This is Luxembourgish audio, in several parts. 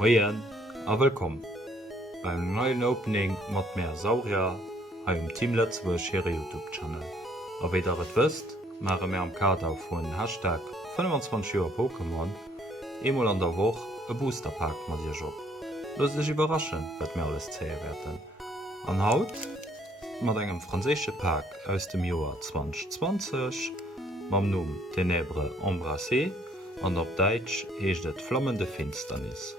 Moin a willkommen beim neuen Opening mat mehr Saurier ha Team Lützeburg here YouTube-Channel. A wie ihr wisst, mache mir am Kader vun Hashtag 25 Jahre Pokémon einmal an der Woche e Boosterpack mat Dir Job. Lass dich überraschen, wat mir alles zählen werden. An Haut mat engem franzésche Pack aus dem Joar 2020 mam Numm Ténèbres Embrassées an op Deitsch heecht et Flammende Finsternis.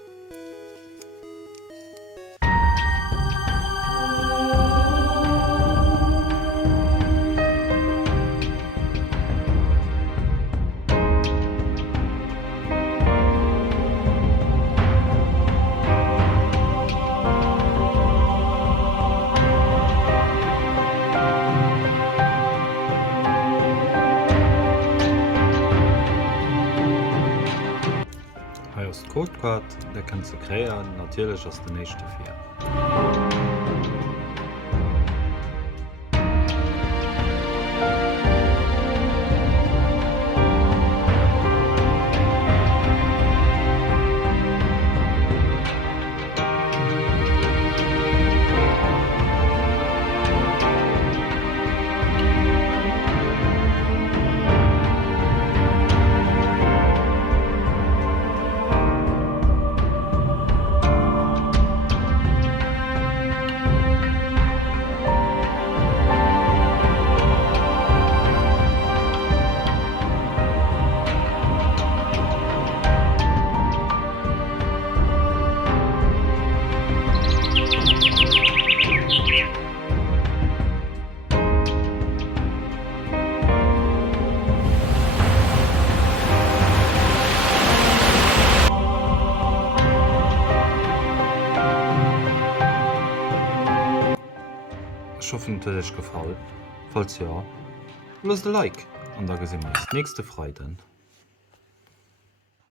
Codepad, der kann ze kreieren natürlich aus der nächste 4. Ich hoffe, es hat euch gefallen. Falls ja, lasst ein Like und dann sehen wir uns nächste Freitag.